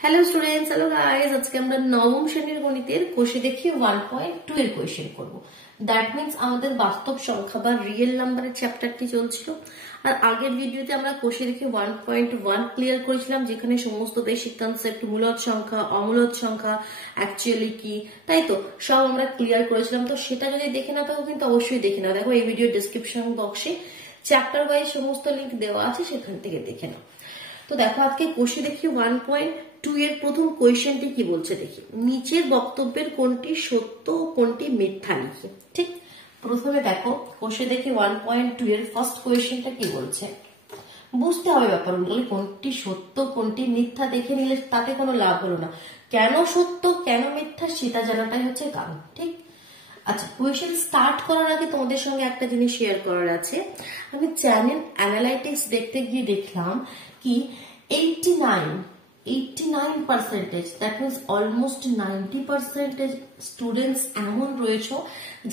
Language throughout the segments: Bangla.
Hello students, hello guys. আজকে আমরা নবম শ্রেণীর গণিতের কোষে দেখি 1.2 এর কোয়েশ্চেন করব। দ্যাট মিন্স আমাদের বাস্তব সংখ্যা বা রিয়েল নাম্বারের চ্যাপ্টারটি চলছিল। আর আগের ভিডিওতে আমরা কোষে দেখি 1.1 ক্লিয়ার করেছিলাম, যেখানে সমস্ত বেসিক কনসেপ্ট, মূলদ সংখ্যা, অমূলদ সংখ্যা, অ্যাকচুয়ালি কি, তাই তো সব আমরা ক্লিয়ার করেছিলাম। তো সেটা যদি দেখে না থাকো কিন্তু অবশ্যই দেখে নাও। দেখো এই ভিডিও ডেসক্রিপশন বক্সে চ্যাপ্টার ওয়াইজ সমস্ত লিঙ্ক দেওয়া আছে, সেখান থেকে দেখে নাও। তো দেখো আজকে কোষে দেখি 1.2 এর প্রথম কোয়েশ্চেনটি কি বলছে দেখি। নিচের বক্তব্যের কোনটি সত্য ও কোনটি মিথ্যা লিখি। ঠিক, প্রথমে দেখো কোষে দেখি 1.2 এর ফার্স্ট কোয়েশ্চেনটা কি বলছে। বুঝতে হবে ব্যাপারগুলো, কোনটি সত্য কোনটি মিথ্যা দেখে নিলে তাতে কোনো লাভ হলো না। কেন সত্য কেন মিথ্যা সেটা জানাটাই হচ্ছে কারণ। ঠিক, আচ্ছা, কোয়েশ্চেন স্টার্ট করার আগে তোমাদের সঙ্গে একটা জিনিস শেয়ার করার আছে। আমি চ্যানেল অ্যানালাইটিক্স দেখতে গিয়ে দেখলাম কি 89% দ্যাট মিনস অলমোস্ট 90% স্টুডেন্টস এমন রয়েছে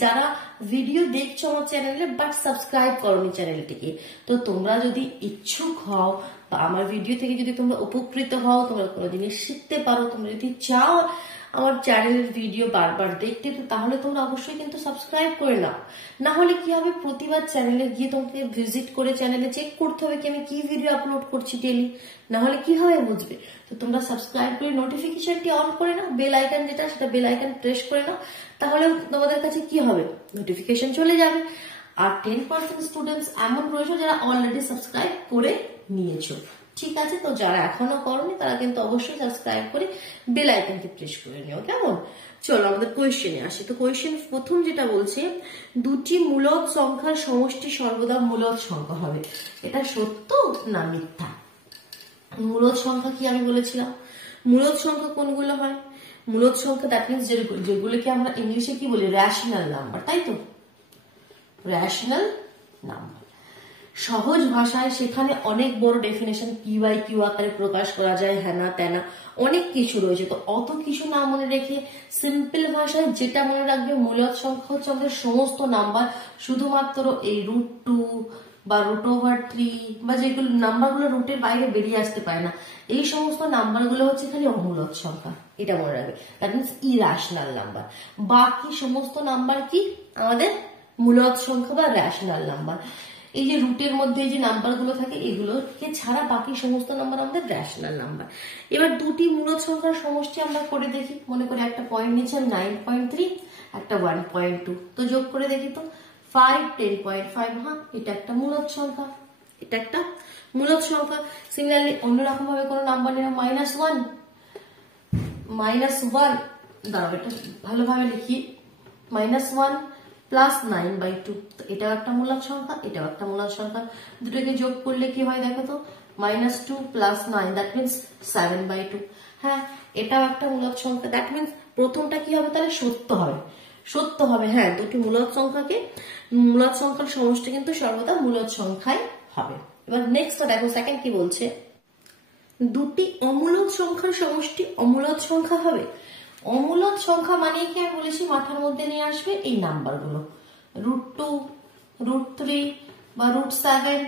যারা ভিডিও দেখছো আমার চ্যানেলে বাট সাবস্ক্রাইব করোনি চ্যানেলটিকে। তো তোমরা যদি ইচ্ছুক হও বা আমার ভিডিও থেকে যদি তোমরা উপকৃত হও, তোমরা কোনো জিনিস শিখতে পারো, তোমরা যদি চাও আমার চ্যানেলের ভিডিও বারবার দেখতে, তো তাহলে তোমরা অবশ্যই কিন্তু সাবস্ক্রাইব করে নাও। না হলে কি হবে, প্রতিবার চ্যানেলে গিয়ে তোমাকে ভিজিট করে চ্যানেলে চেক করতে হবে কি আমি কি ভিডিও আপলোড করছি ডেলি। না হলে কি হবে বুঝবে। তো তোমরা সাবস্ক্রাইব করে নোটিফিকেশনটি অন করে নাও, বেল আইকন যেটা সেটা বেল আইকন প্রেস করে নাও, তাহলে তোমাদের কাছে কি হবে, নোটিফিকেশন চলে যাবে। আর 10% স্টুডেন্টস এমন রয়েছে যারা অলরেডি সাবস্ক্রাইব করে নিয়েছো। ঠিক আছে, তো যারা এখনো করনি তারা কিন্তু অবশ্যই সাবস্ক্রাইব করে বেল আইকনটি প্রেস করে নিও, কেমন? চলো আমাদের কোয়েশ্চেনে আসি। তো কোয়েশ্চেন প্রথম যেটা বলছে, দুটি মূলদ সংখ্যার সমষ্টি সর্বদা মূলদ সংখ্যা হবে। এটা সত্য না মিথ্যা? মূলদ সংখ্যা কি আমি বলেছিলাম, মূলদ সংখ্যা কোনগুলো হয়? মূলদ সংখ্যা দ্যাট মিনস যেগুলোকে আমরা ইংলিশে কি বলি, রেশনাল নাম্বার, তাই তো, রেশনাল নাম্বার। সহজ ভাষায় সেখানে অনেক বড় ডেফিনেশন পি বাই কিউ আকারে প্রকাশ করা যায়, হ্যানা ত্যানা অনেক কিছু রয়েছে। তো অত কিছু না মনে রেখে সিম্পল ভাষায় যেটা মনে রাখবে, মূলদ সংখ্যা হচ্ছে আমাদের সমস্ত নাম্বার, শুধুমাত্র এই √2 বা √3 বা যেগুলো নাম্বারগুলো রুটের বাইরে বেরিয়ে আসতে পারে না, এই সমস্ত নাম্বারগুলো হচ্ছে খালি অমূলদ সংখ্যা। এটা মনে রাখবে, দ্যাট মিনস ইরাশনাল নাম্বার। বাকি সমস্ত নাম্বার কি আমাদের মূলদ সংখ্যা বা রেশনাল নাম্বার। এই যে রুটের মধ্যে এই যে নাম্বারগুলো থাকে, এগুলোকে ছাড়া বাকি সমস্ত নাম্বার আমাদের রেশনাল নাম্বার। এবার দুটি মূলদ সংখ্যার সমষ্টি আমরা করে দেখি। মনে করে একটা পয়েন্ট নিচ্ছিলাম 9.3, একটা 1.2, তো যোগ করে দেখি তো 5 10.5। হ্যাঁ, এটা একটা মূলদ সংখ্যা, এটা একটা মূলদ সংখ্যা। সিমিলারলি অন্যরকম ভাবে কোনো নাম্বার নেব, -1 দাঁড়াও এটা ভালোভাবে লিখি, -1 প্লাস 9/2, এটাও একটা মূলদ সংখ্যা, এটাও একটা মূলদ সংখ্যা। দুটোকে যোগ করলে কি হয় দেখো তো, -2 প্লাস 9 দ্যাট মিনস 7/2। হ্যাঁ, এটাও একটা মূলদ সংখ্যা। দ্যাট মিনস প্রথমটা কি হবে তাহলে, সত্য হবে, সত্য হবে। হ্যাঁ, দুটি মূলদ সংখ্যাকে, মূলদ সংখ্যার সমষ্টি কিন্তু সর্বদা মূলদ সংখ্যায় হবে। এবার নেক্সট দেখো সেকেন্ড কি বলছে, দুটি অমূলদ সংখ্যার সমষ্টি অমূলদ সংখ্যা হবে। অমূলদ সংখ্যা মানে কি আমি বলেছি, মাথার মধ্যে নিয়ে আসবে এই নাম্বারগুলো, √2 √3 বা √7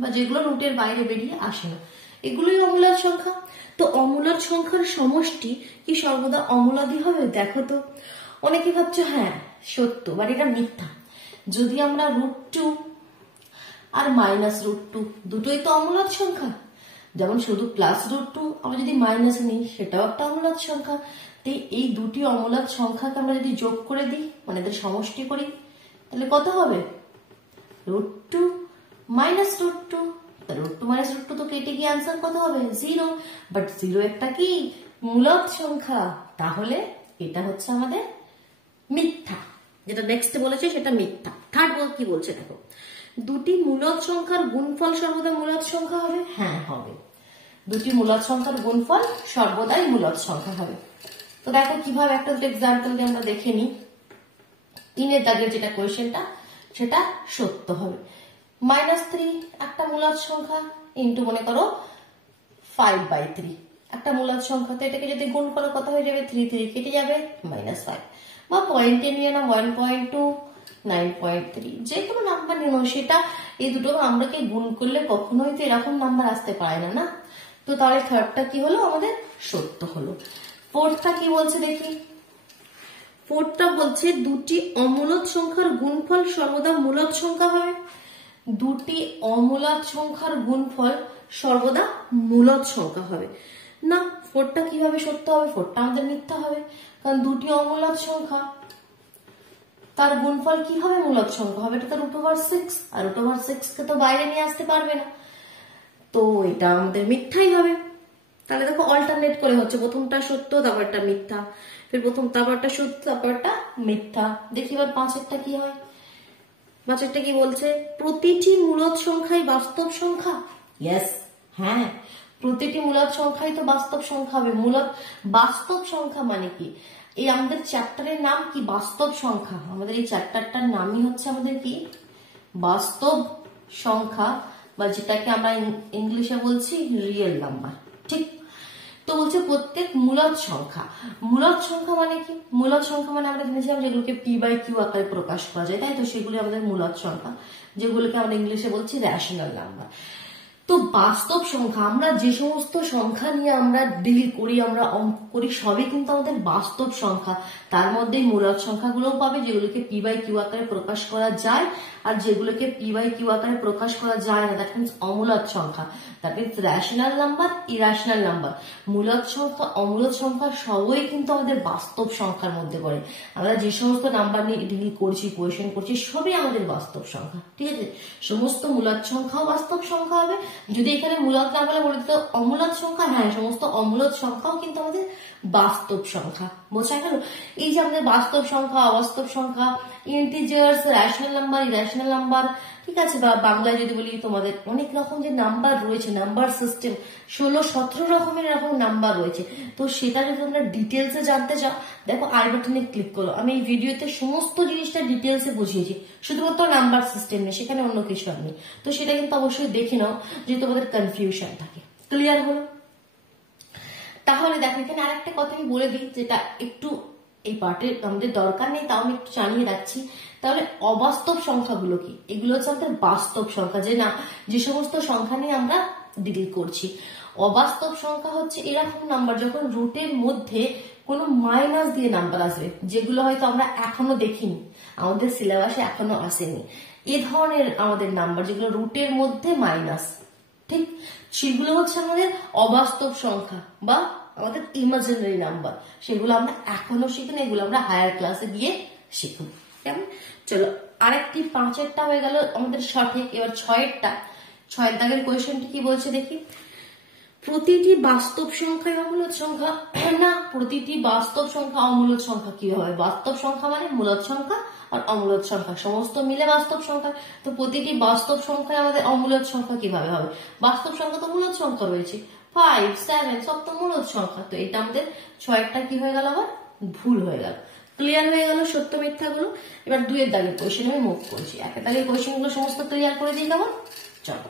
বা যেগুলো রুটের বাইরে বেরিয়ে আসে না, এগুলোই অমূলদ সংখ্যা। তো অমূলদ সংখ্যার সমষ্টি কি সর্বদা অমূলদই হবে? দেখো তো, অনেকে ভাবছো হ্যাঁ সত্য, বাট এটা মিথ্যা। যদি আমরা √2 আর -√2 দুটোই তো অমূলদ সংখ্যা, যেমন শুধু +√2 আমরা যদি মাইনাস নিই সেটাও একটা অমূলদ সংখ্যা। এই দুটি অমূলদ সংখ্যাকে আমরা যদি যোগ করে দিই, মানে এদের সমষ্টি করি, তাহলে কত হবে, √2 -√2। √2 -√2 তো কেটে গিয়ে আনসার কত হবে, 0। বাট 0 একটা কি মূলদ সংখ্যা, তাহলে এটা হচ্ছে আমাদের মিথ্যা। যেটা নেক্সট বলেছে সেটা মিথ্যা। থার্ড কি বলছে দেখো, দুটি মূলদ সংখ্যার গুণফল সর্বদা মূলদ সংখ্যা হবে। হ্যাঁ হবে, দুটি মূলদ সংখ্যার গুণফল সর্বদাই মূলদ সংখ্যা হবে। তো দেখো কিভাবে, একটা দুটো এক্সাম্পল দিয়ে আমরা দেখে নিই। 3 দাগের যেটা কোয়েশ্চেনটা সেটা সত্য হবে। -3 একটা মূলদ সংখ্যা, ইন্টু মনে করো 5/3 একটা মূলদ সংখ্যা। তো এটাকে যদি গুণ করো কত হয়ে যাবে, 3 3 কেটে যাবে, -5। বা পয়েন্টে নিয়ে না 1.2 9.3 যে কোনো নাম্বার নিও সেটা, এই দুটো আমরা গুণ করলে কখনোই তো এরকম নাম্বার আসতে পারে না। তো তাহলে থার্ডটা কি হলো আমাদের সত্য হলো। ফোর্থটা কি বলছে দেখি। ফোর্থটা বলছে দুটি অমূলদ সংখ্যার গুণফল সর্বদা মূলদ সংখ্যা হবে। দুটি অমূলদ সংখ্যার গুণফল সর্বদা মূলদ সংখ্যা হবে না। ফোরটা কিভাবে সত্য হবে? ফোরটা আমাদের মিথ্যা হবে, কারণ দুটি অমূলদ সংখ্যা তার গুণফল কি হবে? মূলদ সংখ্যা হবে। এটা তো √6, আর √6 কে তো বাইরে নিয়ে আসতে পারবে না, তো এটা আমাদের মিথ্যাই হবে। তাহলে দেখো অল্টারনেট করে হচ্ছে, প্রথমটা সত্য তারপরটা মিথ্যা, ফের প্রথম তারপরটা সত্য তারপরটা মিথ্যা। দেখি এবার পাঁচেরটা কি হয়। পাঁচেরটা কি বলছে? প্রতিটি মূলদ সংখ্যাই বাস্তব সংখ্যা। ইয়েস, হ্যাঁ, প্রতিটি মূলদ সংখ্যাই তো বাস্তব সংখ্যা হবে। মূলদ বাস্তব সংখ্যা মানে কি? এই আমাদের চ্যাপ্টারের নাম কি? বাস্তব সংখ্যা। আমাদের এই চ্যাপ্টারটার নামই হচ্ছে আমাদের কি? বাস্তব সংখ্যা, বা যেটাকে আমরা ইংলিশে বলছি রিয়েল নাম্বার। ঠিক, তো বলছে প্রত্যেক মূলদ সংখ্যা। মূলদ সংখ্যা মানে কি? মূলদ সংখ্যা মানে আমরা জেনেছিলাম যেগুলোকে p/q আকারে প্রকাশ করা যায়, তাই তো সেগুলি আমাদের মূলদ সংখ্যা, যেগুলোকে আমরা ইংলিশে বলছি রেশনাল নাম্বার। তো বাস্তব সংখ্যা, আমরা যে সমস্ত সংখ্যা নিয়ে আমরা ডিল করি, আমরা অঙ্ক করি, সবই কিন্তু আমাদের বাস্তব সংখ্যা। তার মধ্যে মূলদ সংখ্যাগুলোও পাবে, যেগুলোকে p/q আকারে প্রকাশ করা যায়, আর যেগুলোকে p/q আকারে প্রকাশ করা যায় না, দ্যাট মিনস অমূলদ সংখ্যা, that means rational number, irrational number. মূলদ সংখ্যা, অমূলদ সংখ্যা সবই কিন্তু আমাদের বাস্তব সংখ্যার মধ্যে পড়ে। আমরা যে সমস্ত নাম্বার নিয়ে ডিল করছি, কোয়েশ্চেন করছি, সবই আমাদের বাস্তব সংখ্যা। ঠিক আছে, সমস্ত মূলদ সংখ্যাও বাস্তব সংখ্যা হবে। যদি এখানে মূলদ না বলে বলে দিত অমূলদ সংখ্যা, হ্যাঁ, সমস্ত অমূলদ সংখ্যাও কিন্তু আমাদের বাস্তব সংখ্যা। বোঝা গেল? এই যে আমাদের বাস্তব সংখ্যা, অবাস্তব সংখ্যা, integers, rational number, irrational number, ঠিক আছে, বা বাংলায় যদি বলি তোমাদের অনেক রকম যে নাম্বার রয়েছে, নাম্বার সিস্টেম 16-17 রকমের এরকম নাম্বার রয়েছে। তো সেটা যদি তোমরা ডিটেলসে জানতে চাও, দেখো আই বাটনে ক্লিক করো। আমি এই ভিডিওতে সমস্ত জিনিসটা ডিটেলসে বুঝিয়েছি, শুধুমাত্র নাম্বার সিস্টেম নেই, সেখানে অন্য কিছু আর নেই। তো সেটা কিন্তু অবশ্যই দেখে নাও, যে তোমাদের কনফিউশন থাকে। ক্লিয়ার হলো? তাহলে দেখো এখানে আরেকটা কথা আমি বলে দিই, যেটা একটু এই পার্টের আমাদের দরকার নেই, তাও আমি একটু জানিয়ে রাখছি। তাহলে অবাস্তব সংখ্যাগুলো কি? এগুলো হচ্ছে আমাদের বাস্তব সংখ্যা, যে না, যে সমস্ত সংখ্যা নিয়ে আমরা ডিল করছি। অবাস্তব সংখ্যা হচ্ছে এরকম নাম্বার যখন রুটের মধ্যে কোনো মাইনাস দিয়ে নাম্বার আসবে, যেগুলো হয়তো আমরা এখনো দেখিনি, আমাদের সিলেবাসে এখনো আসেনি। এ ধরনের আমাদের নাম্বার যেগুলো রুটের মধ্যে মাইনাস, ঠিক, সেগুলো হচ্ছে আমাদের অবাস্তব সংখ্যা বা আমাদের ইমাজিনারি নাম্বার। সেগুলো আমরা এখনো শিখিনি, এগুলো আমরা হায়ার ক্লাসে গিয়ে শিখব। কেমন? চলো, আরেকটি পাঁচেরটা হয়ে গেল আমাদের সঠিক। এবার ছয়ের দাগের কোয়েশ্চেনটি কি বলছে দেখি। প্রতিটি বাস্তব সংখ্যাই অমূলদ সংখ্যা না, প্রতিটি বাস্তব সংখ্যা অমূলদ সংখ্যা কিভাবে হয়? বাস্তব সংখ্যা মানে মূলদ সংখ্যা আর অমূলদ সংখ্যা সমস্ত মিলে বাস্তব সংখ্যা। তো প্রতিটি বাস্তব সংখ্যায় আমাদের অমূলদ সংখ্যা কিভাবে হবে? বাস্তব সংখ্যা তো মূলদ সংখ্যা রয়েছে, 5, 7 সব তো মূলদ সংখ্যা। তো এটা আমাদের ছয়েরটা কি হয়ে গেল? আবার ভুল হয়ে গেল। ক্লিয়ার হয়ে গেল সত্য মিথ্যা গুলো। এবার 2 দাগের কোয়েশ্চেন আমি মুভ করছি। 1 দাগের কোয়েশ্চেন গুলো সমস্ত ক্লিয়ার করে দিই কেমন? চলো,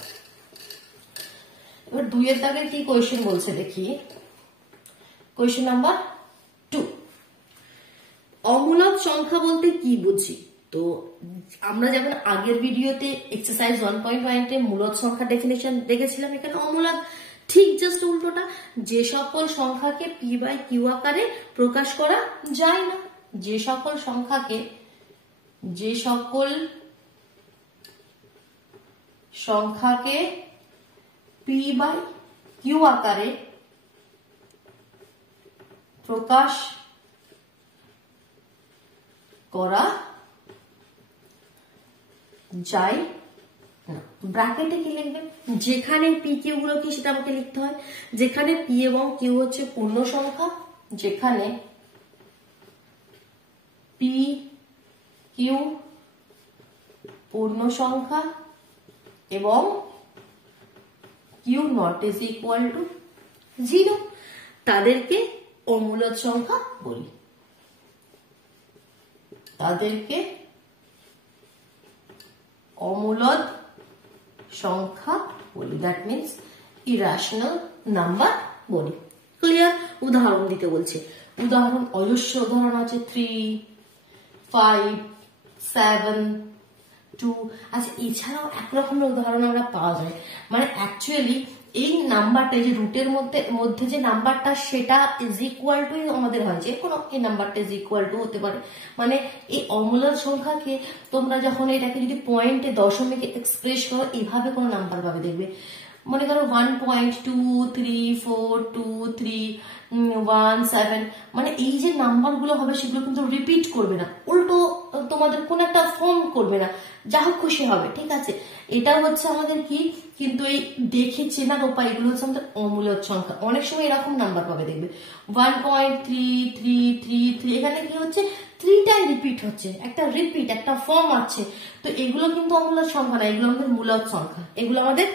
এবার 2 দাগের কি কোয়েশ্চেন বলছে দেখি। কোয়েশ্চেন নাম্বার 2, অমূলদ সংখ্যা বলতে কি বুঝি? তো আমরা যেমন আগের ভিডিওতে এক্সারসাইজ 1.1 এ মূলদ সংখ্যা ডেফিনেশন দেখেছিলাম, এখানে অমূলদ ঠিক জাস্ট উল্টোটা। যে সকল সংখ্যাকে p/q আকারে প্রকাশ করা যায় না, যে সকল সংখ্যাকে p/q আকারে প্রকাশ করা যায় না। ব্র্যাকেটে কি লিখবে? যেখানে p/q গুলো কি সেটা আমাকে লিখতে হয়। যেখানে p এবং q হচ্ছে পূর্ণ সংখ্যা, যেখানে p/q পূর্ণ সংখ্যা এবং q not is equal to 0, তাদেরকে অমূলদ সংখ্যা বলি। তাদেরকে অমূলদ সংখ্যা বলি, দ্যাট মিনস ইরেশনাল নাম্বার বলি। ক্লিয়ার? উদাহরণ দিতে বলছে। উদাহরণ অজস্র উদাহরণ আছে, 3, 5, 7, 2। আচ্ছা, এছাড়াও একরকমের উদাহরণ আমরা পাওয়া যায়। মানে অ্যাকচুয়ালি এই নাম্বারটা, এই যে রুটের মধ্যে যে নাম্বারটা, সেটা ইজ ইকুয়াল টু আমাদের হয় যে কোনো এই নাম্বারটা ইজ ইকুয়াল টু হতে পারে। মানে এই অমূলদ সংখ্যাকে তোমরা যখন এটাকে যদি পয়েন্টে দশমিকে এক্সপ্রেস করো, এইভাবে কোনো নাম্বার পাবে দেখবে। মনে করো 1.2342317, মানে এই যে নাম্বার গুলো হবে সেগুলো কিন্তু রিপিট করবে না, উল্টো তোমাদের কোন একটা ফর্ম করবে না, যা হোক খুশি হবে, ঠিক আছে। এটা হচ্ছে আমাদের কি, কিন্তু এই দেখে চেনার উপায়, এগুলো হচ্ছে আমাদের অমূলদ সংখ্যা। অনেক সময় এরকম নাম্বার পাবে দেখবে 1.3333, এখানে কি হচ্ছে 3 টাইম রিপিট হচ্ছে, একটা রিপিট, একটা ফর্ম আছে। তো এগুলো কিন্তু অমূলদ সংখ্যা না, এগুলো আমাদের মূলদ সংখ্যা, এগুলো আমাদের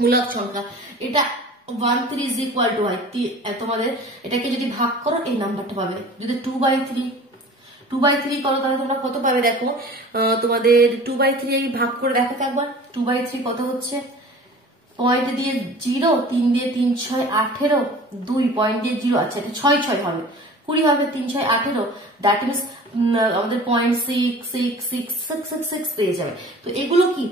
মূলদ সংখ্যা। এটা 13 ইজ ইকুয়াল টু হয়, তোমাদের এটাকে যদি ভাগ করো এই নাম্বারটা পাবে। যদি 2/3 করো তাহলে তোমরা কত পাবে দেখো, তোমাদের 2/3 ভাগ করে দেখো একবার, 2/3 কত হচ্ছে, পয়েন্ট দিয়ে 0, 3 দিয়ে 3 6 18, 2 পয়েন্ট দিয়ে 0, আচ্ছা এটা 6 6 হবে, 20 হবে, 3 6 18, দ্যাট মিনস আমাদের 0.666666 পেয়ে যাবে। তো এগুলো কি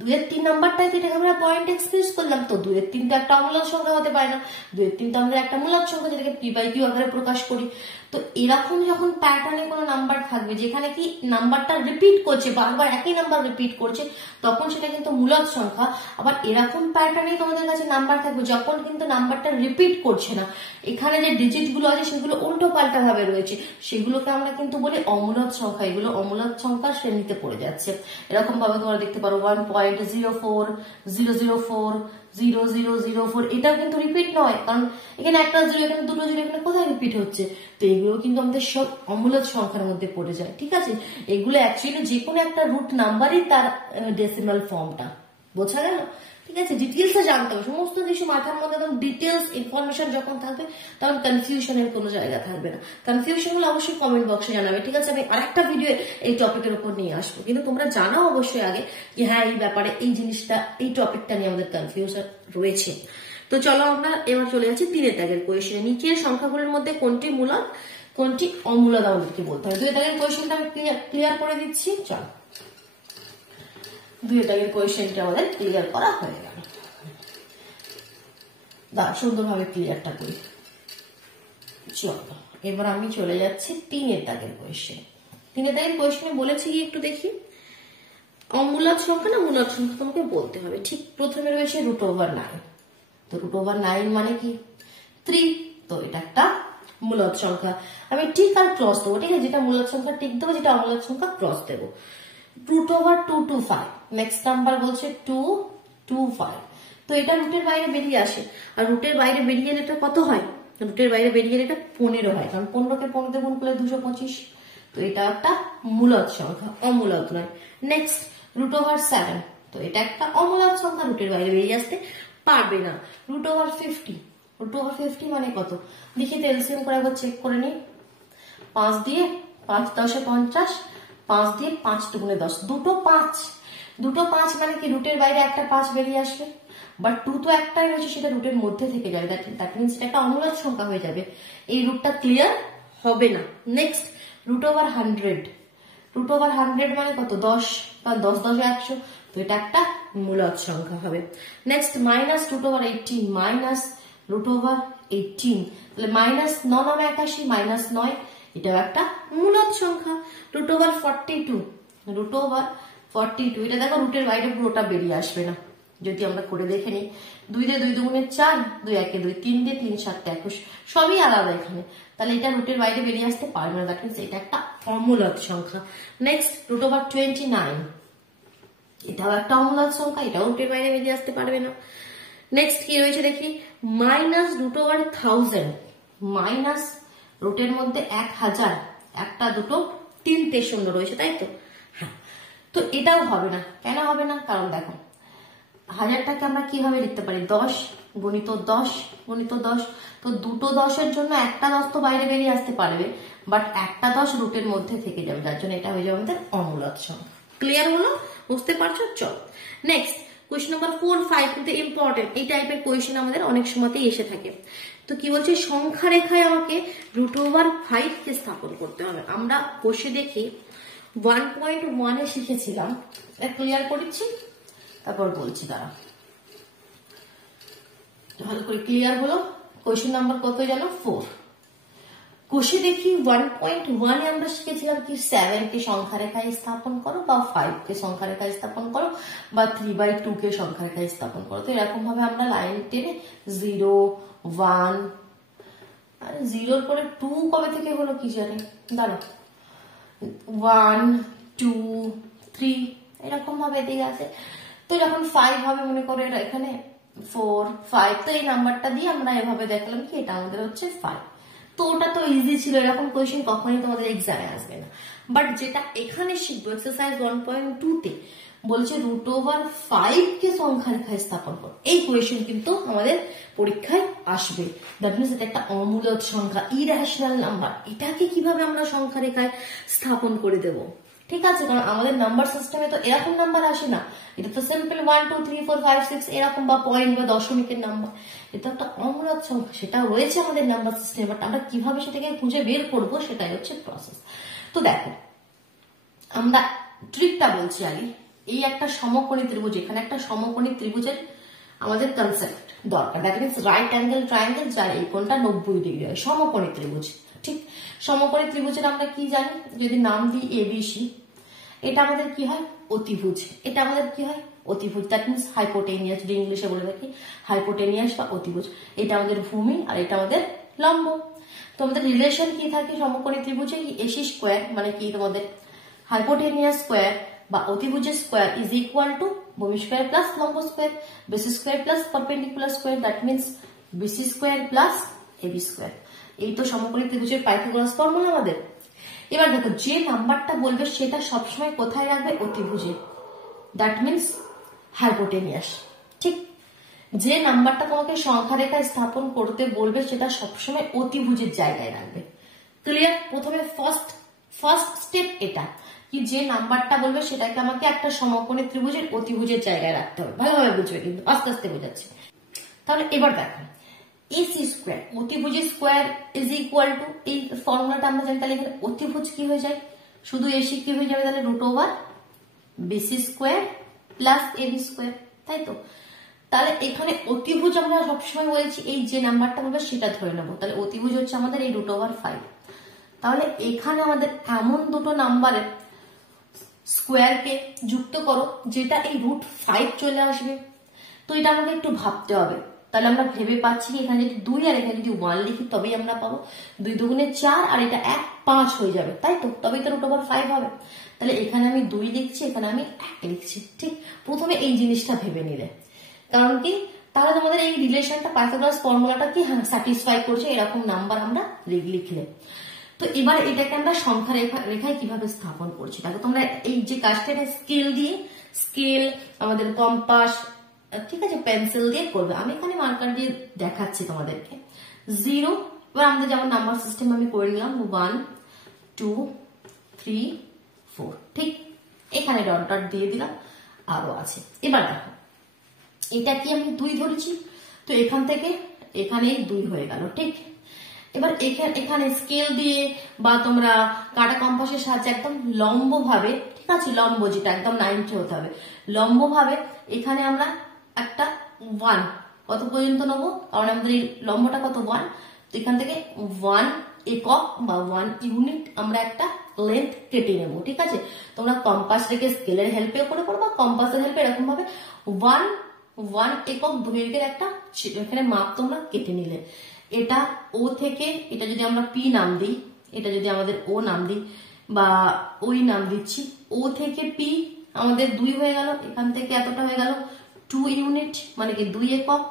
2 এর 3 নাম্বারটাই তো এটাকে আমরা পয়েন্ট এক্সপ্রেস করলাম। তো 2 এর 3 তো একটা অমূলদ সংখ্যা হতে পারে না, 2 এর 3 তো আমাদের একটা মূলদ সংখ্যা, যেটাকে p/q আকারে প্রকাশ করি। তো এরকম যখন প্যাটার্নে কোনো নাম্বার থাকবে যেখানে কি নাম্বারটা রিপিট করছে, বারবার একই নাম্বার রিপিট করছে, তখন সেটা কিন্তু মূলদ সংখ্যা। আবার এরকম প্যাটার্নে তোমাদের কাছে নাম্বার থাকবে যখন কিন্তু নাম্বারটা রিপিট করছে না, এখানে যে ডিজিট গুলো আছে সেগুলো উল্টো পাল্টা ভাবে রয়েছে, সেগুলোকে আমরা কিন্তু বলি অমূলদ সংখ্যা। এগুলো অমূলদ সংখ্যার শ্রেণীতে পড়ে যাচ্ছে। এরকম ভাবে তোমরা দেখতে পারো 1.040000004, এটাও কিন্তু রিপিট নয়, কারণ এখানে একটা জিরো, এখানে দুটো জিরো, এখানে কোথায় রিপিট হচ্ছে। তো এগুলো কিন্তু আমাদের সব অমূলদ সংখ্যার মধ্যে পড়ে যায়, ঠিক আছে। এগুলো অ্যাকচুয়ালি যে কোনো একটা রুট নাম্বারই তার ডেসিমাল ফর্মটা, বোঝা গেল, ঠিক আছে। ডিটেলস জানতে হবে, সমস্ত কিছু মাথার মধ্যে একদম ডিটেলস ইনফরমেশন যখন থাকবে তখন কনফিউশনের কোনো জায়গা থাকবে না। কনফিউশন হলে অবশ্যই কমেন্ট বক্সে জানাবে, ঠিক আছে। আমি আরেকটা ভিডিও এই টপিকের উপর নিয়ে আসবো, কিন্তু তোমরা জানাও অবশ্যই আগে যে হ্যাঁ এই ব্যাপারে এই জিনিসটা, এই টপিকটা নিয়ে আমাদের কনফিউশন রয়েছে। তো চলো আমরা এবার চলে যাচ্ছি 3 দাগের কোয়েশ্চেনে। নিচের সংখ্যাগুলোর মধ্যে কোনটি মূলদ কোনটি অমূলদ আমাদেরকে বলতে হবে। 2 দাগের কোয়েশ্চেনটা আমি ক্লিয়ার করে দিচ্ছি। চলো 2 দাগের কোয়েশ্চেনটা আমাদের ক্লিয়ার করা হয়ে গেল, সুন্দরভাবে ক্লিয়ারটা করি। চলো এবার আমি চলে যাচ্ছি 3 দাগের কোয়েশ্চেন। 3 দাগের কোয়েশ্চেনে বলেছি কি একটু দেখি, অমূলদ সংখ্যা না মূলদ সংখ্যা তোমাকে বলতে হবে। ঠিক প্রথমে রয়েছে √9। তো √9 মানে কি 3, তো এটা একটা মূলদ সংখ্যা। আমি টিক আর ক্রস দেবো, ঠিক আছে। যেটা মূলদ সংখ্যা টিক দেবো, যেটা অমূলদ সংখ্যা ক্রস দেবো। √225, নেক্সট নাম্বার বলছে 225। তো এটা রুটের বাইরে বেরিয়ে আসে, আর রুটের বাইরে বেরিয়ে এলে এটা কত হয়, রুটের বাইরে বেরিয়ে এলে এটা 15 হয়, কারণ 15কে 15 দিয়ে গুণ করলে 225। তো এটা একটা মূলদ সংখ্যা, অমূলদ নয়। নেক্সট √7, তো এটা একটা অমূলদ সংখ্যা, রুটের বাইরে বেরিয়ে আসতে পারবে না। √50, √50 মানে কত দেখি তো, এলসিএম করে একবার চেক করে নিই। 5 দিয়ে 5 10 50, 5 দিয়ে 5 2 10, দুটো 5 মানে কি রুটের বাইরে একটা 5 বেরিয়ে আসবে, বাট 2 তো একটাই রয়েছে, সেটা রুটের মধ্যে থেকে যাবে, দ্যাট মিনস এটা একটা অমূলদ সংখ্যা হয়ে যাবে। এই রুটটা ক্লিয়ার হবে না। নেক্সট √100, √100 মানে কত 10, কারণ 10 10 100, তো এটা একটা মূলদ সংখ্যা হবে। নেক্সট -√18, -√18, তাহলে -9 9 81, -9, এটাও একটা মূলদ সংখ্যা। √42, √42, এটা দেখো রুটের বাইরে পুরোটা বেরিয়ে আসবে না, যদি আমরা করে দেখে নিই। 2 দিয়ে 2 দুগুণে 4, 2 1 2, 3 দিয়ে 3 7 21, সবই আলাদা এখানে, তাহলে এটা রুটের বাইরে বেরিয়ে আসতে পারবে না, দ্যাট মিনস এটা একটা অমূলদ সংখ্যা। নেক্সট √29, এটাও একটা অমূলদ সংখ্যা, এটাও রুটের বাইরে বেরিয়ে আসতে পারবে না। নেক্সট কি রয়েছে দেখি, -√1000, মাইনাস রুটের মধ্যে 1000, একটা দুটো 3টে শূন্য রয়েছে, তাই তো। হ্যাঁ, তো এটাও হবে না। কেন হবে না, কারণ দেখো 1000টাকে আমরা কিভাবে লিখতে পারি, 10 গুণিত 10 গুণিত 10, তো দুটো 10-এর জন্য একটা 10 তো বাইরে বেরিয়ে আসতে পারবে, বাট একটা 10 রুটের মধ্যে থেকে যাবে, যার জন্য এটা হয়ে যাবে আমাদের অমূলদ সংখ্যা। ক্লিয়ার হলো, বুঝতে পারছো। চল নেক্সট কোয়েশ্চন নাম্বার 4 5 কিন্তু ইম্পর্টেন্ট, এই টাইপের কোয়েশ্চেন আমাদের অনেক সময়তেই এসে থাকে। তো কি বলছে, সংখ্যা রেখায় আমাকে √5 কে স্থাপন করতে হবে। আমরা বসে দেখি 1.1 শিখেছিলাম, ক্লিয়ার করেছি, তারপর বলছি দাঁড়া। ভালো করে ক্লিয়ার হলো। কোয়েশ্চেন নাম্বার কত জানো? 4। কোষে দেখি 1.1 আমরা শিখেছিলাম কি 7 কে সংখ্যা রেখায় স্থাপন করো, বা 5 কে সংখ্যা রেখায় স্থাপন করো, বা 3/2 কে সংখ্যা রেখায় স্থাপন করো। তো এরকম ভাবে আমরা লাইন টেনে 0, 1, আর 0 পরে 2 কবে থেকে হলো কি জানি, দাঁড়ো, 1, 2, 3 এরকম ভাবে এদিকে আছে। তো যখন 5 হবে মনে করো এটা এখানে 4, 5, তো এই নাম্বারটা দিয়ে আমরা এভাবে দেখলাম কি এটা আমাদের হচ্ছে 5। তো ওটা তো ইজি ছিল, এরকম কোয়েশ্চেন কখনোই তোমাদের এক্সামে আসবে না। বাট যেটা এখানে শিখবো এক্সারসাইজ 1.2 তে বলছে √5 কে সংখ্যা রেখায় স্থাপন করো, এই কোয়েশ্চেন কিন্তু আমাদের পরীক্ষায় আসবে। দ্যাট মিনস এটা একটা অমূলক সংখ্যা, ইরেশনাল নাম্বার, এটাকে কিভাবে আমরা সংখ্যা রেখায় স্থাপন করে দেব, ঠিক আছে? কারণ আমাদের নাম্বার সিস্টেমে তো এরকম নাম্বার আসে না, এটা তো সিম্পল 1, 2, 3, 4, 5, 6 এরকম, বা পয়েন্ট বা দশমিকের নাম্বার। এটা একটা অমূলক সংখ্যা, সেটা রয়েছে আমাদের নাম্বার সিস্টেমে, বাট আমরা কিভাবে সেটাকে খুঁজে বের করবো সেটাই হচ্ছে প্রসেস। তো দেখো আমরা ট্রিকটা বলছি আগে। এই একটা সমকোণী ত্রিভুজ, এখানে একটা সমকোণী ত্রিভুজের আমাদের কনসেপ্ট দরকার। That means right angle triangle, যার এই কোণটা 90 ডিগ্রি হয়, সমকোণী ত্রিভুজ। ঠিক, সমকোণী ত্রিভুজের আমরা কি জানি, যদি নাম দিই এবিসি, এটা আমাদের কি হয়? অতিভুজ। এটা আমাদের কি হয়? অতিভুজ। দ্যাট মিনস হাইপোটেনিয়াস, যদি ইংলিশে বলে থাকি হাইপোটেনিয়াস বা অতিভুজ। এটা আমাদের ভূমি আর এটা আমাদের লম্ব। তো আমাদের রিলেশন কি থাকে সমকোণী ত্রিভুজে? এসি স্কোয়ার মানে কি তোমাদের হাইপোটেনিয়াস স্কোয়ার বা অতিভুজের স্কোয়ার ইজ ইকুয়াল টু ভূমি স্কোয়ার প্লাস লম্ব square, base square plus perpendicular square. That means BC square plus AB square. এই তো সমকোণী ত্রিভুজের পাইথাগোরাস ফর্মুলা আমাদের। এবার দেখো যে নাম্বারটা বলবে সেটা সবসময় কোথায় রাখবে? অতিভুজে। That means hypotenuse. ঠিক, যে নাম্বারটা তোমাকে সংখ্যা রেখায় স্থাপন করতে বলবে সেটা সবসময় অতিভুজের জায়গায় রাখবে। ক্লিয়ার? প্রথমে ফার্স্ট স্টেপ এটা কি, যে নাম্বারটা বলবে সেটাকে আমাকে একটা সমকোণী ত্রিভুজের অতিভুজের জায়গায় রাখতে হবে। ভালোভাবে বুঝবে, কিন্তু আস্তে আস্তে বোঝাচ্ছি। তাহলে এবার দেখো এসি স্কোয়ার, অতিভুজের স্কোয়ার ইজ ইকুয়াল টু, এই ফর্মুলাটা আমরা জানি, তাহলে এখানে অতিভুজ কি হয়ে যায়? শুধু এসি কি হয়ে যাবে? তাহলে √BC square plus AB square, তাই তো? তাহলে এখানে অতিভুজ আমরা সবসময় বলেছি এই যে নাম্বারটা বলবে সেটা ধরে নেবো। তাহলে অতিভুজ হচ্ছে আমাদের এই √5। তাহলে এখানে আমাদের এমন দুটো নাম্বারের স্কোয়ারকে যুক্ত করো যেটা এই √5 চলে আসবে। তো এটা আমাকে একটু ভাবতে হবে। তাহলে আমরা ভেবে পাচ্ছি কি এখানে যদি 2 আর এখানে যদি 1 লিখি তবেই আমরা পাবো। 2 দুগুণে 4 আর এটা 1, 5 হয়ে যাবে, তাই তো? তবেই তো √5 হবে। তাহলে এখানে আমি 2 লিখছি, এখানে আমি 1 লিখছি। ঠিক, প্রথমে এই জিনিসটা ভেবে নিলে, কারণ কি তাহলে তোমাদের এই রিলেশনটা পাইথাগোরাস ফর্মুলাটা কি স্যাটিসফাই করছে এরকম নাম্বার আমরা লিখলে। তো এবার এটাকে আমরা সংখ্যা রেখায় কিভাবে স্থাপন করছি দেখো তোমরা। এই যে কাজটা স্কেল দিয়ে, স্কেল আমাদের কম্পাস, ঠিক আছে, পেন্সিল দিয়ে করবে। আমি এখানে মার্কার দিয়ে দেখাচ্ছি তোমাদেরকে। 0, এবার আমাদের যেমন নাম্বার সিস্টেম আমি করে নিলাম 1, 2, 3, 4। ঠিক, এখানে ডট ডট দিয়ে দিলাম, আরো আছে। এবার দেখো এটা কি আমি 2 ধরেছি, তো এখান থেকে এখানে 2 হয়ে গেল। ঠিক, এবার এখানে স্কেল দিয়ে বা তোমরা কাটা কম্পাসের সাহায্যে একদম লম্ব ভাবে, ঠিক আছে, লম্ব যেটা একদম 90 হতে হবে, লম্ব ভাবে এখানে আমরা একটা 1 কত পর্যন্ত নেবো, কারণ আমাদের এই লম্বটা কত 1। তো এখান থেকে 1 একক বা 1 ইউনিট আমরা একটা লেন্থ কেটে নেবো। ঠিক আছে, তোমরা কম্পাস রেখে স্কেলের হেল্পে করে করবা, কম্পাসের হেল্পে এরকম ভাবে 1 একক দৈর্ঘ্যের একটা এখানে মাপ তোমরা কেটে নিলে। এটা ও থেকে, এটা যদি আমরা পি নাম দিই, এটা যদি আমাদের ও নাম দিই বা ওই নাম দিচ্ছি, ও থেকে পি আমাদের 2 হয়ে গেল, এখান থেকে এতটা হয়ে গেল 2 ইউনিট মানে কি 2 একক,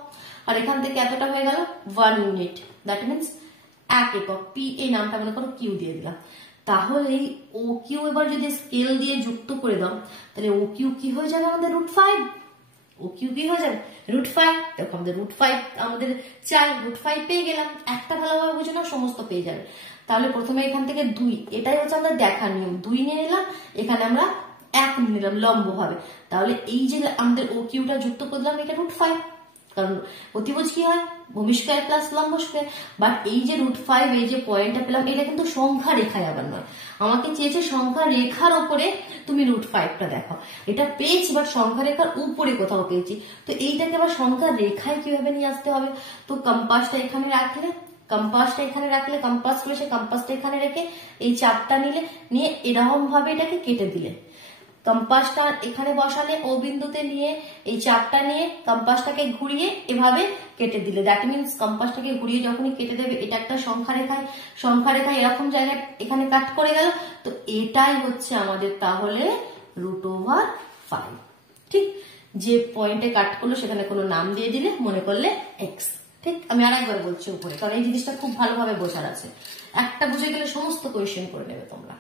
আর এখান থেকে এতটা হয়ে গেল 1 ইউনিট, দ্যাট মিনস 1 একক। পি এই নামটা মনে করো কিউ দিয়ে দিলাম। তাহলে ও কিউ এবার যদি স্কেল দিয়ে যুক্ত করে দাও, তাহলে ও কিউ কি হয়ে যাবে আমাদের √5। ও কিউ কি হয়ে যাবে √5। দেখো আমাদের √5 আমাদের চাই, √5 পেয়ে গেলাম। একটা ভালোভাবে বুঝে নাও, সমস্ত পেয়ে যাবে। তাহলে প্রথমে এখান থেকে 2, এটাই হচ্ছে আমাদের দেখার নিয়ম। 2 নিয়ে নিলাম, এখানে আমরা 1 নিয়ে নিলাম লম্ব ভাবে। তাহলে এই যে আমাদের ও কিউটা যুক্ত করলাম এটা √5। কারণ অতিভুজ কি হয়, ভূমি স্কয়ার প্লাস লম্ব স্কয়ার। বাট এই যে √5 এই যে পয়েন্টটা পেলাম এটা কিন্তু সংখ্যা রেখায় আবার নয়, আমাকে চেয়েছে সংখ্যা রেখার উপরে তুমি √5টা দেখো। এটা পেয়েছি বাট সংখ্যা রেখার উপরে কোথাও পেয়েছি, তো এইটাকে আবার সংখ্যা রেখায় কিভাবে নিয়ে আসতে হবে। তো কম্পাসটা এখানে রাখলে, কম্পাস করে সে কম্পাসটা এখানে রেখে এই চাপটা নিয়ে এরকম ভাবে এটাকে কেটে দিলে, কম্পাসটা এখানে বসালে ও বিন্দুতে নিয়ে এই চাপটা নিয়ে কম্পাসটাকে ঘুরিয়ে এভাবে কেটে দিলে, দ্যাট মিনস কম্পাসটাকে ঘুরিয়ে যখনই কেটে দেবে এটা একটা সংখ্যা রেখায় এরকম জায়গায় এখানে কাট করে গেল। তো এটাই হচ্ছে আমাদের তাহলে √5। ঠিক, যে পয়েন্টে কাট করলো সেখানে কোনো নাম দিয়ে দিলে, মনে করলে এক্স। ঠিক, আমি আর একবার বলছি উপরে, কারণ এই জিনিসটা খুব ভালোভাবে বোঝার আছে, একটা বুঝে গেলে সমস্ত কোয়েশ্চেন করে নেবে তোমরা।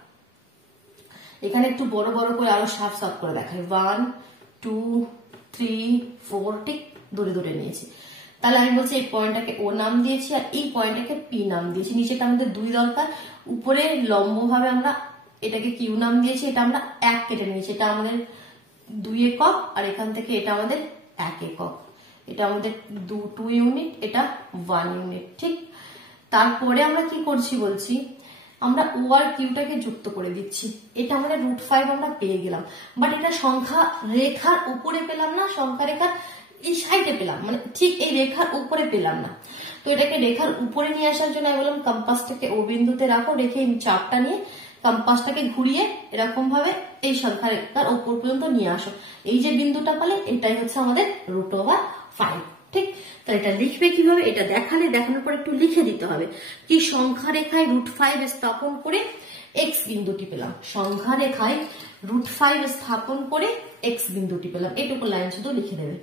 এখানে একটু বড় বড় করে আরো সাফ করে দেখায়, 1 2 3 4, ঠিক দূরে দূরে নিয়েছি। তাহলে আমি বলছি এই পয়েন্টটাকে ও নাম দিয়েছি আর এই পয়েন্টটাকে পি নাম দিয়েছি। নিচেটা আমাদের 2 দরকার, উপরে লম্ব ভাবে আমরা এটাকে কিউ নাম দিয়েছি, এটা আমরা 1 কেটে নিয়েছি, এটা আমাদের 2 একক আর এখান থেকে এটা আমাদের 1 একক, এটা আমাদের 2 ইউনিট, এটা 1 ইউনিট। ঠিক, তারপরে আমরা কি করছি বলছি, আমরা ও আর কিউটাকে যুক্ত করে দিচ্ছি, এটা আমাদের √5 আমরা পেয়ে গেলাম। বাট এটা সংখ্যা রেখার উপরে পেলাম না, সংখ্যা রেখার এই সাইডে পেলাম, মানে ঠিক এই রেখার উপরে পেলাম না। তো এটাকে রেখার উপরে নিয়ে আসার জন্য আমি বললাম কম্পাসটাকে ও বিন্দুতে রাখো, রেখে এই চাপটা নিয়ে কম্পাসটাকে ঘুরিয়ে এরকম ভাবে এই সংখ্যা রেখার উপর পর্যন্ত নিয়ে আসো। এই যে বিন্দুটা পেলে এটাই হচ্ছে আমাদের √5। ঠিক, তাহলে এটা লিখবে কিভাবে, এটা দেখানোর পর একটু লিখে দিতে হবে কি, সংখ্যা রেখায় √5 স্থাপন করে এক্স বিন্দুটি পেলাম, সংখ্যা রেখায় √5 স্থাপন করে এক্স বিন্দুটি পেলাম, এটুকু লাইন শুধু লিখে দেবে।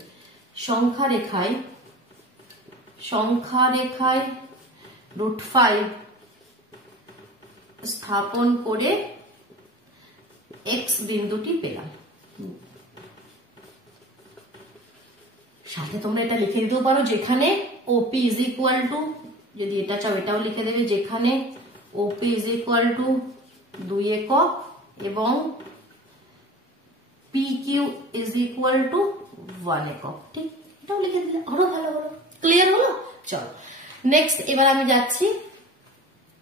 সংখ্যা রেখায় √5 স্থাপন করে এক্স বিন্দুটি পেলাম। সাথে তোমরা এটা লিখে দিতেও পারো, যেখানে ওপি ইজ ইকুয়াল টু, যদি এটা চাও এটাও লিখে দেবে, যেখানে ওপি ইজ ইকুয়াল টু 2 একক এবং P Q is equal to 1 একক। ঠিক, এটাও লিখে দিলে আরো ভালো হলো, ক্লিয়ার হলো। চলো নেক্সট, এবার আমি যাচ্ছি,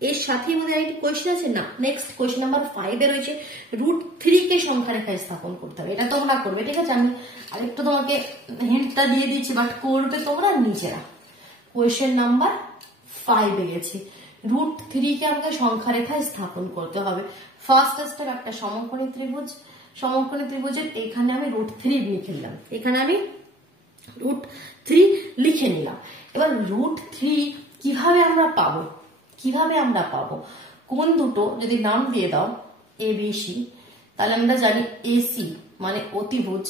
এর সাথে আমাদের একটা কোয়েশ্চেন আছে না, নেক্সট কোয়েশ্চেন নাম্বার 5 এ রয়েছে √3 কে সংখ্যা রেখায় স্থাপন করতে হবে। এটা তোমরা করবে, ঠিক আছে, আমি আরেকটু তোমাকে হিন্টটা দিয়ে দিচ্ছি, বাট করবে তোমরা নিজেরা। কোয়েশ্চেন নাম্বার 5 এ গেছি, √3 কে আমাকে সংখ্যা রেখায় স্থাপন করতে হবে। ফার্স্ট স্টেপ, একটা সমকোণী ত্রিভুজের এখানে আমি √3 লিখে নিলাম, এখানে আমি √3 লিখে নিলাম। এবার √3 কিভাবে আমরা পাবো, কোন দুটো যদি নাম দিয়ে দাও এবিসি, তাহলে আমরা জানি এসি মানে অতিভুজ,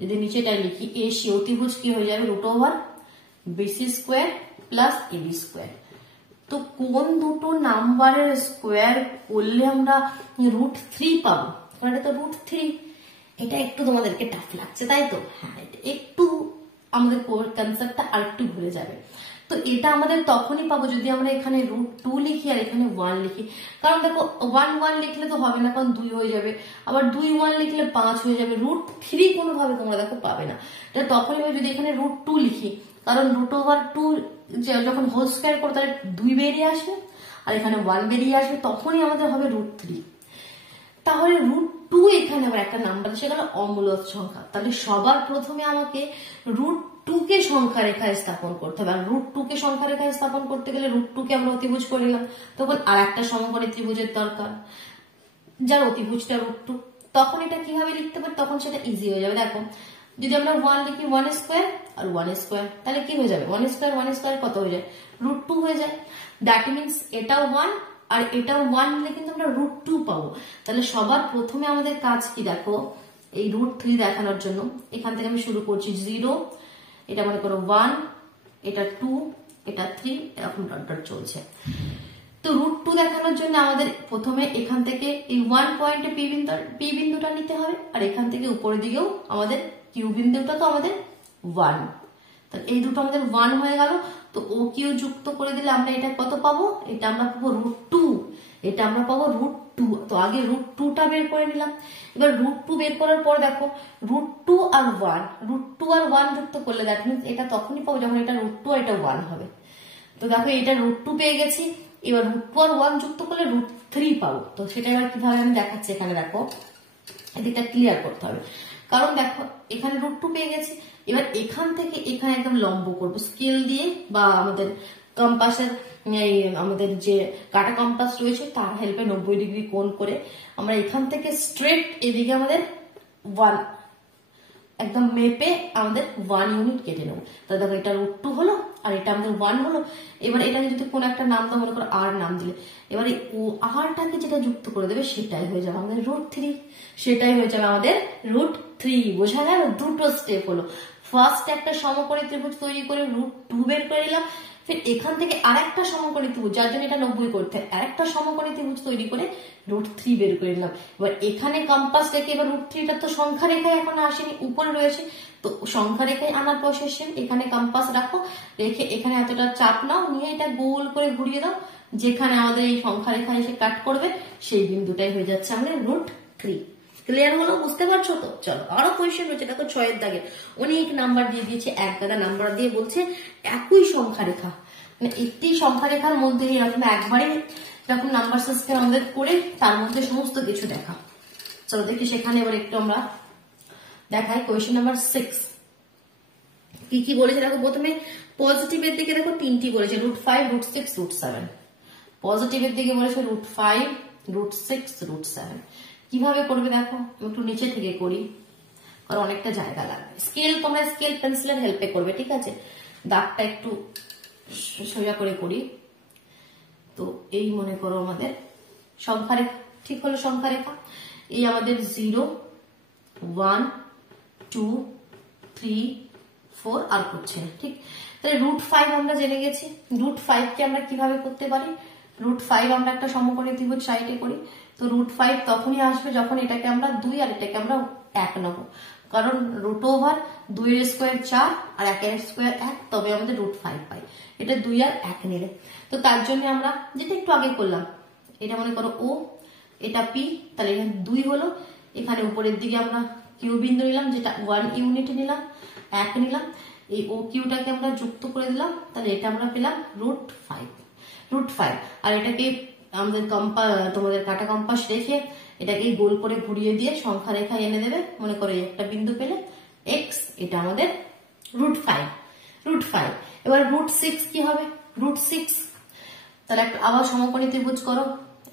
যদি নিচেটা লিখি এসি অতিভুজ কি হয়ে যাবে, √BC² প্লাস AB²। তো কোন দুটো নাম্বারের স্কোয়ার করলে আমরা √3 পাবো, এটা তো √3, এটা একটু তোমাদেরকে টাফ লাগছে তাই তো, হ্যাঁ একটু আমাদের কনসেপ্টটা আর একটু ভুলে যাবে। তো এটা আমাদের তখনই পাবো যদি আমরা এখানে √2 লিখি আর এখানে 1 লিখি, কারণ দেখো 1 1 লিখলে তো হবে না, কারণ 2 হয়ে যাবে, আবার 2 1 লিখলে 5 হয়ে যাবে, √3 কোনোভাবে তোমরা দেখো পাবে না। এটা তখনই যদি এখানে √2 লিখি, কারণ √2 যখন হোল স্কয়ার করো তাহলে 2 বেরিয়ে আসবে আর এখানে 1 বেরিয়ে আসবে, তখনই আমাদের হবে √3। তাহলে √2 এখানে আবার একটা নাম্বার এসে গেল অমূলক সংখ্যা, তাহলে সবার প্রথমে আমাকে √2 কে সংখ্যা রেখায় স্থাপন করতে হবে। আর √2 কে সংখ্যা রেখায় স্থাপন করতে গেলে √2 কে আমরা অতিভুজ করে নিলাম, তখন আর একটা সমকোণী ত্রিভুজের দরকার যার অতিভুজটা √2। তখন এটা কিভাবে লিখতে পারি, তখন সেটা ইজি হয়ে যাবে। দেখো যদি আমরা 1 লিখি 1² আর 1² তাহলে কি হয়ে যাবে, 1² কত হয়ে যায়, √2 হয়ে যায়। দ্যাট মিনস এটাও 1 আর এটাও 1 নিলে কিন্তু আমরা √2 পাবো। তাহলে সবার প্রথমে আমাদের কাজ কি, দেখো এই √3 দেখানোর জন্য এখান থেকে আমি শুরু করছি 0, এটা মনে করো 1, এটা 2, এটা 3, এরকম ডট ডট চলছে। তো √2 দেখানোর জন্য আমাদের প্রথমে এখান থেকে এই 1 পয়েন্টে পি বিন্দুটা নিতে হবে, আর এখান থেকে উপরের দিকেও আমাদের কিউ বিন্দুটা তো আমাদের 1, তাহলে এই দুটো আমাদের 1 হয়ে গেল। তো ও কিউ যুক্ত করে দিলে আমরা এটা কত পাবো, এটা আমরা পাবো √2। এটা আমরা পাবো √2। তো আগে √2টা বের করে নিলাম। এবার √2 বের করার পর দেখো √2 আর 1, √2 আর 1 যুক্ত করলে দ্যাট মিনস এটা তখনই পাবো যখন এটা √2 আর এটা 1 হবে। তো দেখো এটা √2 পেয়ে গেছি, এবার √2 আর 1 যুক্ত করলে √3 পাবো। তো সেটা এবার কিভাবে আমি দেখাচ্ছি, এখানে দেখো এদিকটা ক্লিয়ার করতে হবে, কারণ দেখো এখানে √2 পেয়ে গেছি। এবার এখান থেকে এখানে একদম লম্ব করবো স্কেল দিয়ে, বা আমাদের কম্পাসের আমাদের যে কাটা কম্পাস রয়েছে তার হেল্পে 90 ডিগ্রি কোণ করে আমরা এখান থেকে স্ট্রেট এদিকে আমাদের 1 একদম মেপে আমাদের 1 ইউনিট কেটে নেবো। তাহলে দেখো এটা √2 হলো আর এটা আমাদের 1 হলো। এবার এটাকে যদি কোনো একটা নাম দাও, মনে করো আর নাম দিলে, এবারে ও আরটাকে যেটা যুক্ত করে দেবে সেটাই হয়ে যাবে আমাদের √3, সেটাই হয়ে যাবে আমাদের √3। বোঝা গেল? দুটো স্টেপ হলো, ফার্স্ট একটা সমকোণী ত্রিভুজ তৈরি করে √2 বের করে নিলাম, ফির এখান থেকে আরেকটা সমকোণী ত্রিভুজ, যার জন্য এটা 90 করতে হয়, আরেকটা সমকোণী ত্রিভুজ তৈরি করে √3 বের করে নিলাম। এবার এখানে কম্পাস রেখে, এবার √3টা তো সংখ্যা রেখায় এখন আসেনি, উপরে রয়েছে, তো সংখ্যা রেখায় আনার প্রসেস সেম। এখানে কম্পাস রাখো, রেখে এখানে এতটা চাপ নাও, নিয়ে এটা গোল করে ঘুরিয়ে দাও, যেখানে আমাদের এই সংখ্যা রেখা এসে কাট করবে সেই বিন্দুটাই হয়ে যাচ্ছে আমাদের √3। ক্লিয়ার হলো? বুঝতে পারছো তো? চলো আরো কোয়েশ্চেন রয়েছে, দেখো 6 এর দাগে অনেক নাম্বার দিয়ে দিয়েছে, এক গাদা নাম্বার দিয়ে বলছে একই সংখ্যা রেখা, মানে একটি সংখ্যা রেখার মধ্যে এরকম একবারে এরকম নাম্বার সিস্টেম আমাদের করে তার মধ্যে সমস্ত কিছু দেখা। চলো দেখি সেখানে এবার একটু আমরা দেখাই। কোয়েশ্চেন নাম্বার 6 কি কি বলেছে দেখো। প্রথমে পজিটিভের দিকে দেখো 3টি বলেছে, √5, √6, √7। পজিটিভের দিকে বলেছে √5, √6, √7। কিভাবে করবে দেখো, একটু নিচে থেকে করি কারণ অনেকটা জায়গা লাগবে। স্কেল তোমরা স্কেল পেন্সিলের হেল্পে করবে, ঠিক আছে? দাগটা একটু সোজা করে করি। তো এই মনে করো আমাদের সংখ্যা রেখা, ঠিক হলো সংখ্যা রেখা। এই আমাদের 0, 1, 2, 3, 4 আর করছে না, ঠিক? তাহলে √5 আমরা জেনে গেছি। √5 কে আমরা কিভাবে করতে পারি? √5 আমরা একটা সমকোণী ত্রিভুজ সাইডে করি, তো √5 তখনই আসবে যখন এটাকে আমরা 2 আর এটাকে আমরা 1 নেবো, কারণ √2 এর স্কোয়ার 4 আর 1 এর স্কোয়ার 1, তবে আমাদের √5 পাই। এটা 2 আর 1 নিলে, তো তার জন্য আমরা যেটা একটু আগে করলাম, এটা মনে করো O, এটা P, তাহলে এখানে 2 হলো। এখানে উপরের দিকে আমরা কিউ বিন্দু নিলাম, যেটা 1 ইউনিট নিলাম, 1 নিলাম, এই ও কিউটাকে আমরা যুক্ত করে দিলাম, তাহলে এটা আমরা পেলাম √5। আর এটাকে আমাদের তোমাদের কাটা কম্পাস রেখে এটাকে গোল করে ঘুরিয়ে দিয়ে সংখ্যা রেখা এনে দেবে, মনে করো একটা বিন্দু পেলে x, এটা আমাদের √5। এবার √6 কি হবে? √6 তাহলে আবার সমকোণী ত্রিভুজ করো,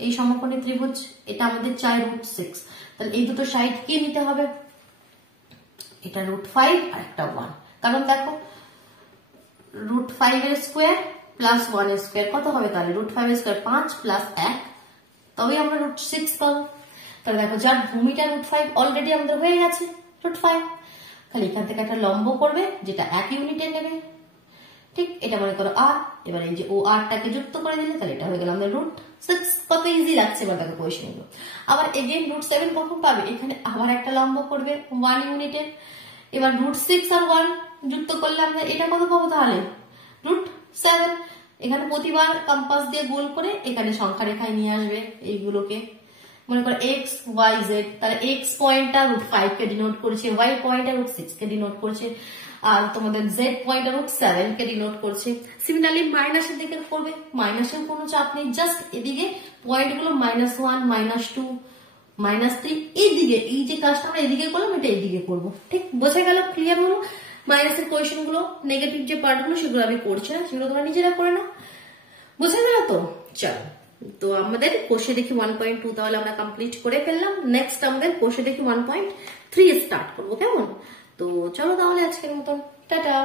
এই সমকোণী ত্রিভুজ এটা আমাদের চাই √6, তাহলে এই দুটো সাইড কি নিতে হবে? এটা √5 আর একটা 1, কারণ দেখো √5 এর স্কোয়ার প্লাস 1 এর স্কোয়ার কত হবে? তাহলে √5 এর স্কোয়ার 5 প্লাস 1, তবে আমরা √6 পাবো। তাহলে দেখো যার ভূমিটা √5 অলরেডি আমাদের হয়ে গেছে √5, খালি এখান থেকে একটা লম্ব করবে যেটা 1 ইউনিটে নেবে, ঠিক? এটা মনে করো আর, এবার এই যে ও আরটাকে যুক্ত করে দিলে তাহলে এটা হয়ে গেল আমাদের √6। কত ইজি লাগছে এবার দেখো কোয়েশ্চেন গুলো। আবার এগেইন √7 কখন পাবে? এখানে আবার একটা লম্ব করবে 1 ইউনিটে, এবার √6 আর 1 যুক্ত করলে আমরা এটা কত পাবো? তাহলে √7। এখানে প্রতিবার কম্পাস দিয়ে গোল করে এখানে সংখ্যা রেখায় নিয়ে আসবে এইগুলোকে, মনে করো x, y, z, তাহলে x পয়েন্টটা √5 কে ডিনোট করছে, y পয়েন্টটা √6 কে ডিনোট করছে, আর তোমাদের z পয়েন্টটা √7 কে ডিনোট করছে। সিমিলারলি মাইনাসের দিকে করবে, মাইনাসের কোনো চাপ নেই, জাস্ট এদিকে পয়েন্টগুলো -1, -2, -3, এইদিকে এই যে কাজটা আমরা এদিকে করলাম এটা এইদিকে করবো, ঠিক? বোঝা গেল? ক্লিয়ার হলো? মাইনাসের কোয়েশ্চেন গুলো, নেগেটিভ যে পার্ট গুলো সেগুলো আমি করছি না, সেগুলো তোমরা নিজেরা করে নাও। বোঝা গেল তো? চলো, তো আমাদের কোষে দেখি 1.2 তাহলে আমরা কমপ্লিট করে ফেললাম। নেক্সট আমাদের কোষে দেখি 1.3 স্টার্ট করবো, কেমন? তো চলো তাহলে আজকের মতন টাটা।